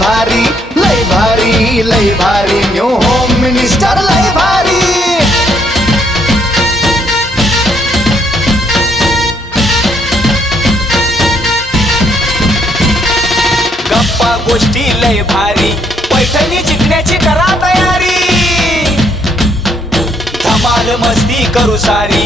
भारी लय भारी लय भारी न्यू होम मिनिस्टर लय भारी. गप्पा गोष्टी लय भारी पैठणी जिंकण्याची करा तयारी. धमाल मस्ती करू सारी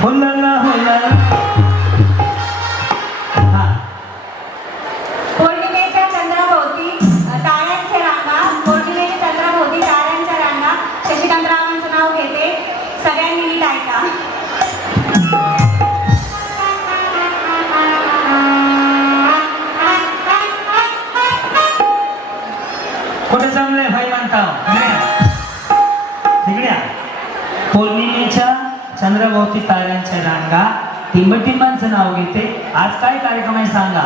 नाही चंद्रभोवती ताऱ्यांच्या रांगा. टिंबटिंबांचं नाव घेते. आज काय कार्यक्रम आहे सांगा.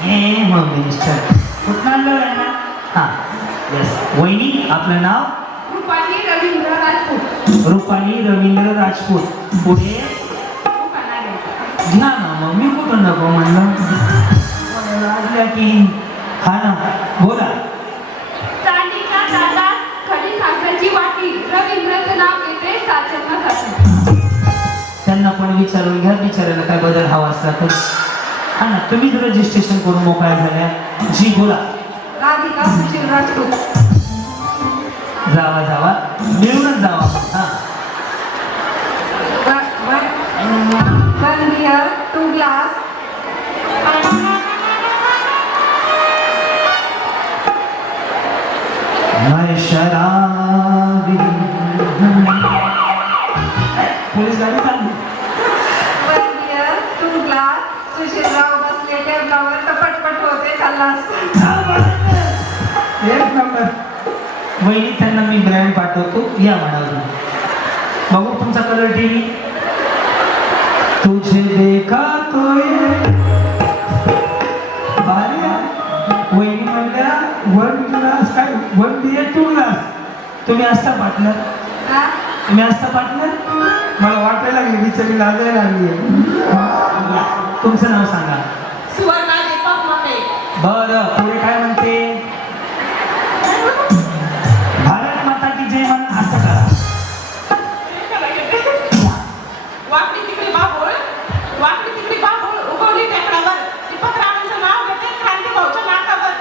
हे होम मिनिस्टर. कुठं आणलं हा. येस वहिनी आपलं नाव? रुपाली रवींद्र राजपूत. रुपाली रवींद्र राजपूत. पुढे? घ्या ना मग मी कुठं नको म्हणलं. की हा ना बोला. त्यांना पण विचारून घ्या विचारायला काय बदल हवा असला तर. हा ना तुम्हीच रजिस्ट्रेशन करून मोकळ्या झाल्या जी बोला. राधिका सुशील राजपूत जावा जावा. मिळूनच जावा. हा. One beer two glass. मैं शराबी पोलीस गाडी सुशीलराव बसले टेबलावर टपटपट होते खल्लास एक नंबर. वहिनी त्यांना मी ब्रँड पाठवतो. या म्हणाली बघू तुमचा कलर टीव्ही तुझे देखा तो आहे. वहिनी म्हणल्या वन ग्लास काय? वन बियर टू ग्लास तुम्ही असता पार्टनर? तुम्ही असता पार्टनर मला वाटायला लागली बिचारी लाजायला लागली. या, तुमचं नाव सांगा. सुवर्णा दीपक मते. बरं पुढे काय म्हणते? भारत माता की जय म्हण असं करा. वाकडी तिकडी बाबूळ वाकडी तिकडी बाबूळ उगवली टेकडावर दीपक रावांचं नाव घेते क्रांती भाऊच्या नाकावर.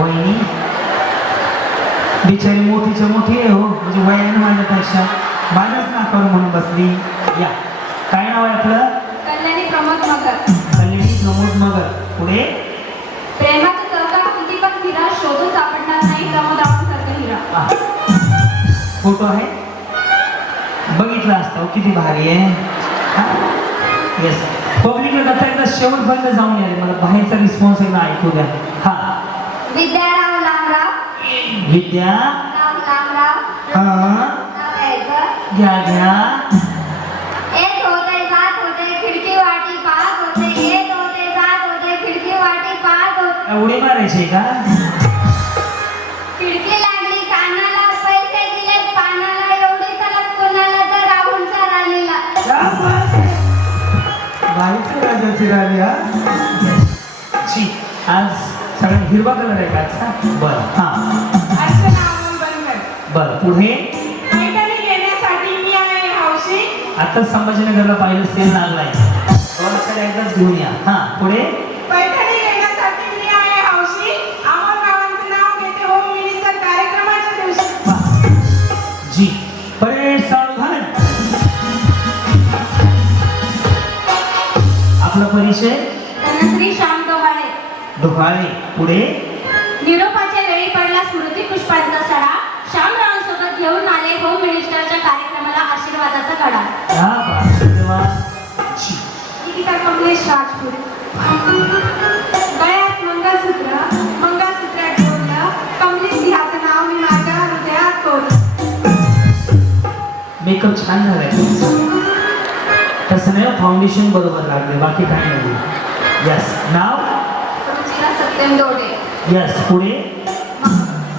वहिनी बिचारी मोठीच्या मोठी आहे हो म्हणजे वयाने माझ्यापेक्षा. नाकावर म्हणून बसली. या. काय नाव आहे आपलं? कल्याणी प्रमोद मगर. कल्याणी प्रमोद मगर. पुढे? चौकात किती पण हिरा शोधून सापडणार नाही प्रमोदावांसारखं हिरा. फोटो आहे? बघितला असता. हो, किती भारी आहे. येस पब्लिकला आता एकदा शेवटपर्यंत जाऊन यायला. मला बाहेरचा रिस्पॉन्स एकदा ऐकू द्या. हा. विद्या लांबराव हा. घ्या घ्या येत होते जात होते खिडकी वाटी पाहत होते येत होते जात होते खिडकी वाटी पाहत होते. एवढे मारायचे का? खिडकी लागली कानाला पैसे दिले पानाला एवढी तलप कोणाला तर राहुलच्या राणीला. राजाची राणी हा? छी, आज सगळं हिरवा कलर आहे का बरं. हा. बरं पुढे? पैठणी घेण्यासाठी मी आहे हौशी आता संभाजीनगरला पाहिलं सेल लागलाय. हो, एकदाच घेऊन या. हा पुढे? वा. जी. परेड सावधान आपला परिचय? धनश्री श्याम डोहाळे डोहाळे पुढे? मेकअप छान झालाय. तसं नाही फाउंडेशन बरोबर लागले बाकी काही नाही. यस नाव सत्यम दोडे यस पुढे?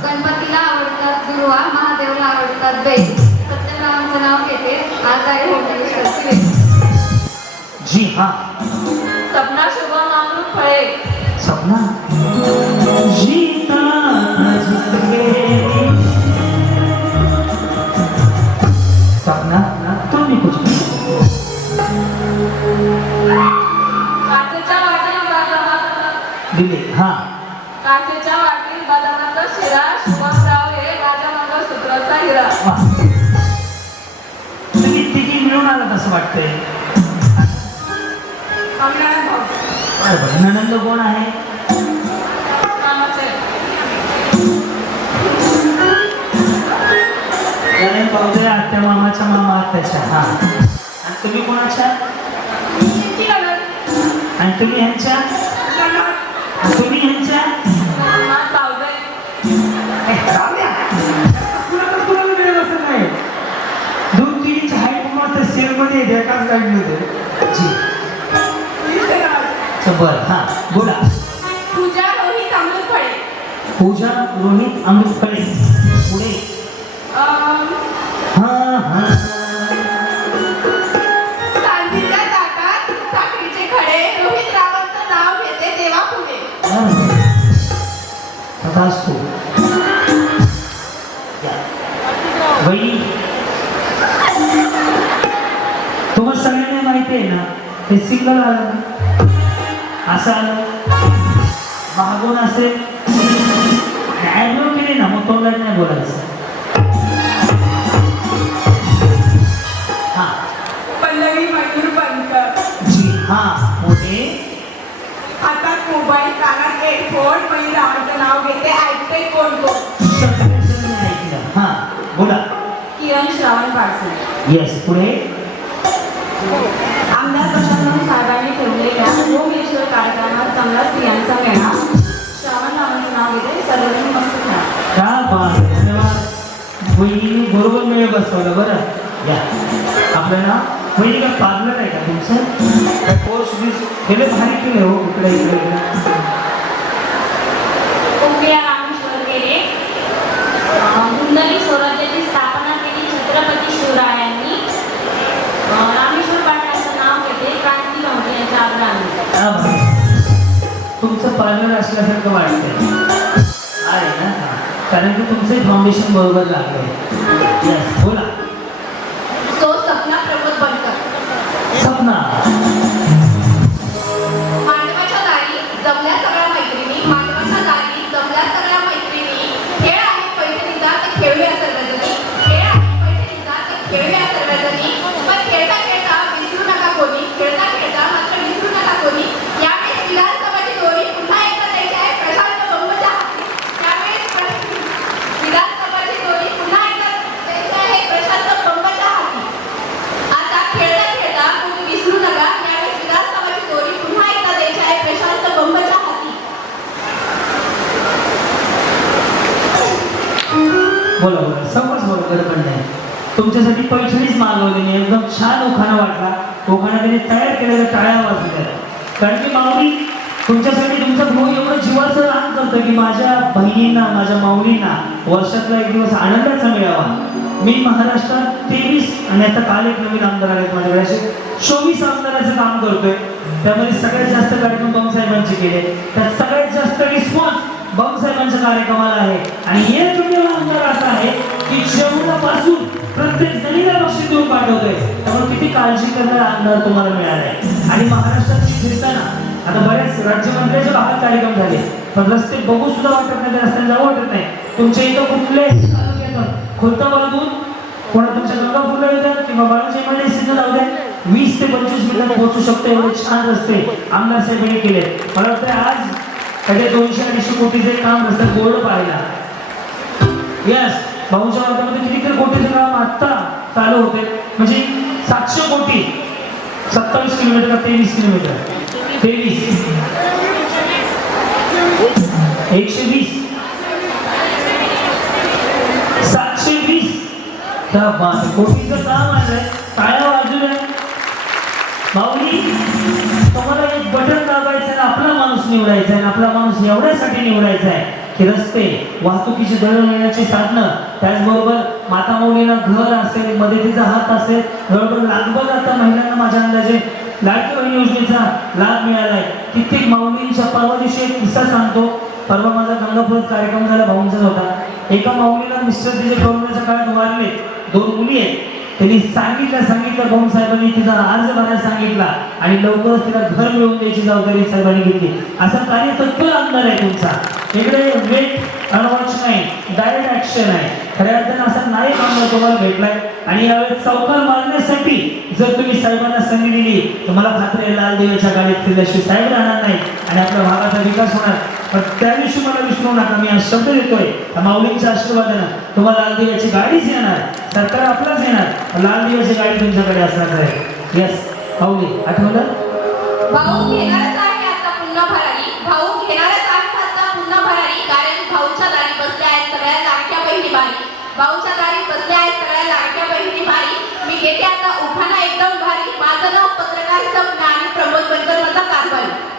गणपतीला आवडतात दुर्वा महादेवला आवडतात बेल. सत्यनारायणचं नाव घेते आज आहे वेळ जी हा. सपना शुभ नाम फळे. सपना? जीता बरं बरं ननंद कोण आहे? पावते आत्या मामाच्या मामा आत्याच्या. हा. आणि तुम्ही कोणाच्या? आणि तुम्ही ह्यांच्या तुम्ही बरं हा बोला. पूजा रोहित अमृत फळे पूजा रोहित अमृत फळे पुढे हा हा. चांदीच्या ताटात साखरेचे खडे रोहित रावांचं नाव घेते देवा पुढे. तथास्तु बाई. तुम्हाला सगळ्यांना माहिती आहे ना हे सिंगल आलं ना असं आलं महागून असेल ॲग्रो केले ना मग तोंडात नाही बोलायचं हा पल्लवी मयूर पंत जी हा हातात मोबाईल कानात हेडफोन मयूरावांचं नाव घेते ऐकते कोण ऐकलं हा बोला। किरण श्रावण पाडसे येस पुढे। आमदार चांगला स्त्रियांचा मेळा. श्रावण रावांचं नाव सर्वजण मस्त का बात बरोबर वेळ बसवलं बरं. या. आपलं ना वहिनी का पार्लर आहे का तुमचं? कोर्स बीस गेले भारी केले हो इकडे इकडे इकडे. तुमचे फाउंडेशन बरोबर लागलंय. त्याच्यासाठी पैठणीच मागवलेली आहे. एकदम छान उखाणा वाटला. उखाणा त्याने तयार केलेल्या टाळ्या वाजल्या. कारण की माऊली तुमच्यासाठी तुमचा भाऊ एवढं जीवाचं रान करतं की माझ्या बहिणींना माझ्या माऊलींना वर्षातला एक दिवस आनंदाचा मिळावा. मी महाराष्ट्रात तेवीस आणि आता काल एक नवीन आमदार आहेत माझ्याकडे. असे चोवीस आमदाराचं काम करतोय. त्यामध्ये सगळ्यात जास्त कार्यक्रम बाबासाहेबांचे केले. त्यात सगळ्यात जास्त रिस्पॉन्स बाबासाहेबांच्या कार्यक्रमाला आहे. आणि एकमेव आमदार असा आहे की जेवणापासून प्रत्येक जणीला लक्ष देऊन पाठवतोय. त्यामुळे किती काळजी करणारा आमदार तुम्हाला मिळालाय. आणि महाराष्ट्रात फिरताना आता बऱ्याच राज्यमंत्र्याच्या भागात कार्यक्रम झाले. पण रस्ते बघू सुद्धा वाटत नाही त्या रस्त्याने जाऊ वाटत नाही. तुमच्या इथं कुठले खोलता खोलताबादून कोणा तुमच्या गंगापूरला येतात? किंवा बाळूच्या एमआयडीसीनं जाऊ द्या. वीस ते पंचवीस मिनिटात पोहोचू शकतो एवढे छान रस्ते आमदार साहेबांनी केले मला वाटतं आज सगळे दोनशे अडीचशे कोटीचे काम रस्त्यात बोर्ड पाहिला यस भाऊच्या किती कितीतरी कोटीचं काम आत्ता चालू होते. म्हणजे सातशे कोटी. सत्तावीस किलोमीटर का तेवीस किलोमीटर. तेवीस. एकशे वीस. सातशे वीस. त्या कोटीचं काम आलंय टाळ्या वाजून भाऊनी तुम्हाला एक बटन दाबायचं आहे आपला माणूस निवडायचा आहे आपला माणूस एवढ्यासाठी निवडायचा आहे. की रस्ते वाहतुकीची दळणवळणाची साधनं त्याचबरोबर माता माऊलीला घर असेल मदतीचा हात असेल जवळजवळ लाखभर आता महिलांना माझ्या अंदाजे लाडकी बहीण योजनेचा लाभ मिळालाय. कित्येक माऊलींच्या परवा दिवशी एक किस्सा सांगतो. परवा माझा गंगापूर कार्यक्रम झाला भाऊंचा होता. एका माऊलीला मिस्टर तिचे कोरोनाच्या काळात वारले. दोन मुली आहेत. त्यांनी सांगितलं सांगितलं भाऊ साहेबांनी तिचा अर्ज भरायला सांगितला आणि लवकरच तिला घर मिळवून द्यायची जबाबदारी साहेबांनी घेतली. असा कार्य तत्पर आमदार आहे तुमचा. इकडे वेट अनवॉच नाही डायरेक्ट ऍक्शन आहे. खऱ्या अर्थानं असा नाही मामला तुम्हाला भेटलाय. आणि यावेळेस चौकार मारण्यासाठी जर तुम्ही साहेबांना संधी दिली तर मला खात्री आहे लाल देवाच्या गाडीत फिरल्याशिवाय साहेब राहणार नाही आणि आपल्या भागाचा विकास होणार. पण त्या दिवशी मला विसरू नका मी आज शब्द देतोय. माऊलींच्या आशीर्वादानं तुम्हाला लाल देवाची गाडीच येणार. सरकार आपलाच येणार. लाल देवाची गाडी तुमच्याकडे असणार आहे. येस माऊली आठवलं भाऊ घेणारच आहे आता पुन्हा भरारी भाऊ घेणारच आहे आता पुन्हा भरारी कारण भाऊच्या दारी बसल्या आहेत सगळ्या लाडक्या बहिणी बारी भाऊच्या दारी बसल्या आहेत सगळ्या लाडक्या बहिणी बारी मी घेते आता उखाणा एकदम भारी माझं नाव पत्रकार सपना आणि प्रमोद बनकर माझा कारभारी काय म्हणताय? लय भारी, लय भारी, लय भारी, काय भारी?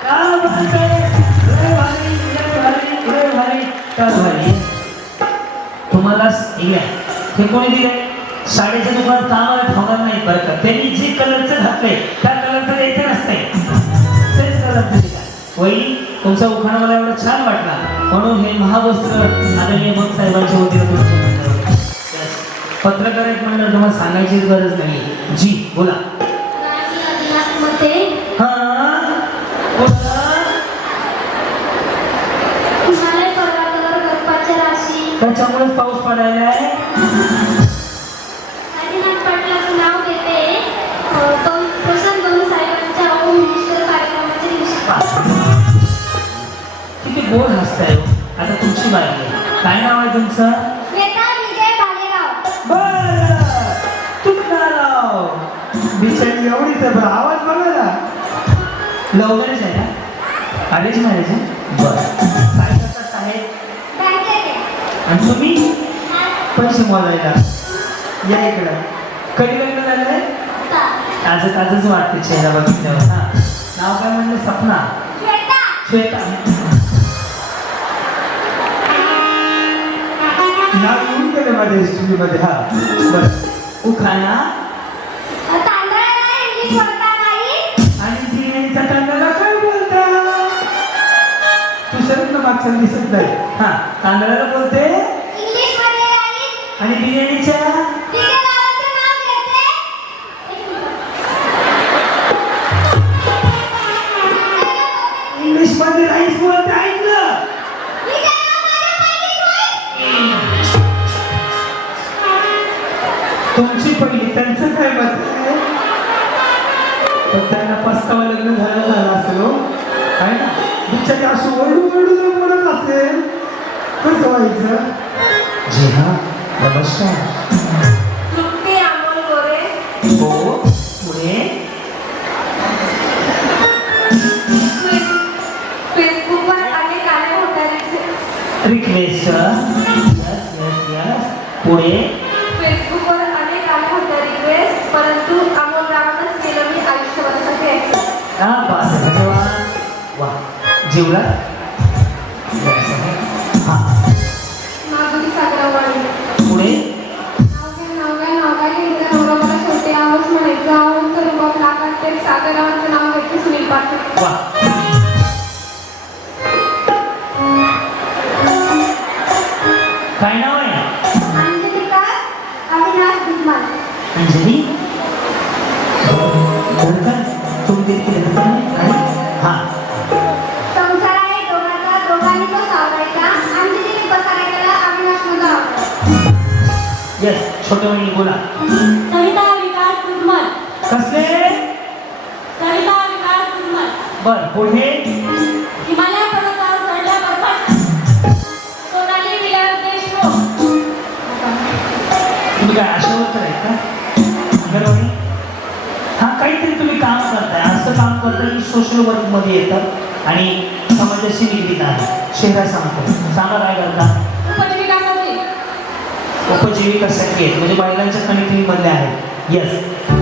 तुम्हाला हे कोणी दिले शाळेच्या दुकानात कामाला ठेवणार नाही बरं का? त्यांनी जे कलरचं घातलंय त्या कलरचं द्यायचं नसतंय. तेच कलरचं दिलं वही तुमचा उखाणा मला एवढा छान वाटला. म्हणून हे महावस्त्र आदरणीय मग साहेबांच्या वतीनं पत्रकार आहेत म्हणलं तुम्हाला सांगायची गरज नाही. जी बोला. त्याच्यामुळेच पाऊस पडायला आहे. किती गोड हसताय हो. आता तुमची आहे काय नाव आहे तुमचं? बरं. बिचारी एवढीच आहे बरं आवाज बघा लव्ह मॅरेज आहे ना अरेंज मॅरेज आहे बरं. आणि तुम्ही पैसे मोजायला या इकडं. कधी लग्न झालंय? आता. ताजं ताजंच वाटते चेहरा बघितल्यावर हा. नाव काय म्हणलं? सपना. श्वेता. नाव येऊन गेलं माझ्या हिस्ट्रीमध्ये हा. बरं उखाणा. मागच्या दिसत नाही. हा तांदळाला बोलते. आणि बिर्याणीच्या अनेक आले होते रिक्वेस्ट यस पुढे? फेसबुकवर अनेक आले होते रिक्वेस्ट परंतु अमोल रावणच केलं मी आयुष्यभरासाठी accept. हा पास धन्यवाद. वा जेवला তাই নয়? অঞ্জলি তুমি দেখতে যেতে পারো। হ্যাঁ Yes, छोटे बहिणी बोला तुम्ही काय आशावरच आहे का? अंगणवाडी हा काहीतरी तुम्ही काम करताय. असं काम करताय की सोशल वर्कमध्ये येतं आणि समाजाशी निगडीत आहे. शहरा सांगतो सांगा काय करता? उपजीविकासाठी. उपजीविकासाठी आहेत. म्हणजे महिलांच्या कनेक्टिव्ह मधले आहेत. येस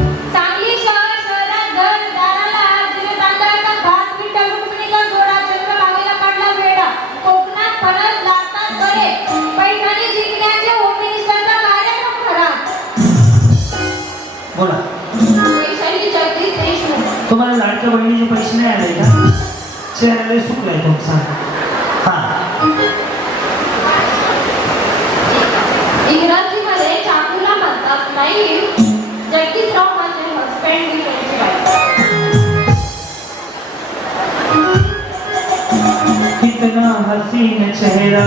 बोला। तुम्हाला लाडक्या बहिणीचे पैसे नाही आले का? चेहऱ्याला सुकलाय तुमचा हा. इंग्रजीमध्ये चाकूला म्हणतात नाही जगदीशराव माझे हस्बंड मी त्यांची बायको. कितना हसीन चेहरा.